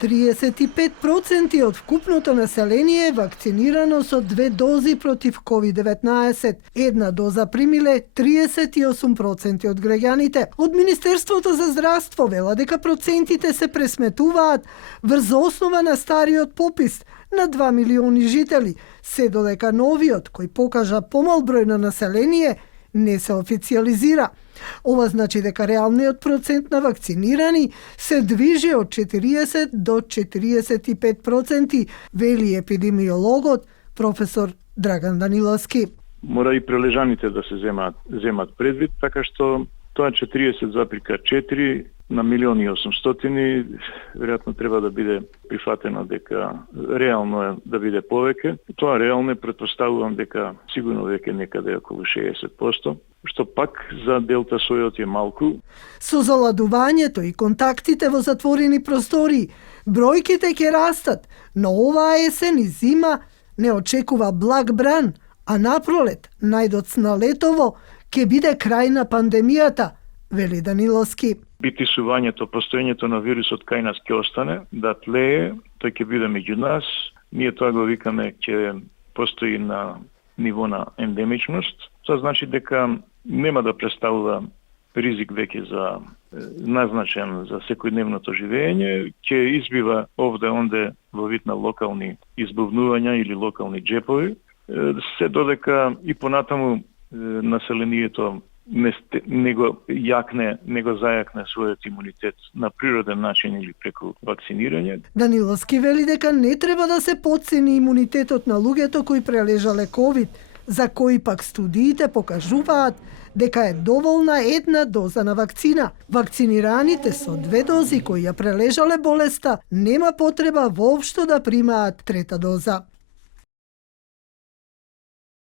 35% од вкупното население е вакцинирано со 2 дози против COVID-19. Една доза примиле 38% од граѓаните. Од Министерството за здравство вела дека процентите се пресметуваат врз основа на стариот попис на 2 милиони жители, се додека новиот, кој покажа помал број на население, не се официализира. Ова значи дека реалниот процент на вакцинирани се движи од 40 до 45%, вели епидемиологот професор Драган Даниловски. Мора и прележаните да се земат предвид, така што тоа 40,4 на 1.800.000 веројатно треба да биде прифатено дека реално е да биде повеќе. Тоа реално претпоставувам дека сигурно веќе некаде околу 60%, што пак за делта сојот е малку. Со заладувањето и контактите во затворени простории, бројките ќе растат, но оваа есен и зима не очекува благ бран, а напролет, најдоцна летово, ќе биде крај на пандемијата, вели Даниловски. Битисувањето, постоењето на вирусот кај нас ќе остане, да тлее, тој ќе биде меѓу нас. Ние тоа го викаме ќе постои на ниво на ендемичност. Тоа значи дека нема да представува ризик веќе за назначен за секојдневното живење, ќе избива овде онде во вид на локални избавнувања или локални джепови, се додека и понатаму населението не го зајакне својот имунитет на природен начин или преку вакцинирање. Даниловски вели дека не треба да се потцени имунитетот на луѓето кои прележале ковид, за кои пак студиите покажуваат дека е доволна една доза на вакцина. Вакцинираните со 2 дози кои ја прележале болеста нема потреба воопшто да примаат трета доза.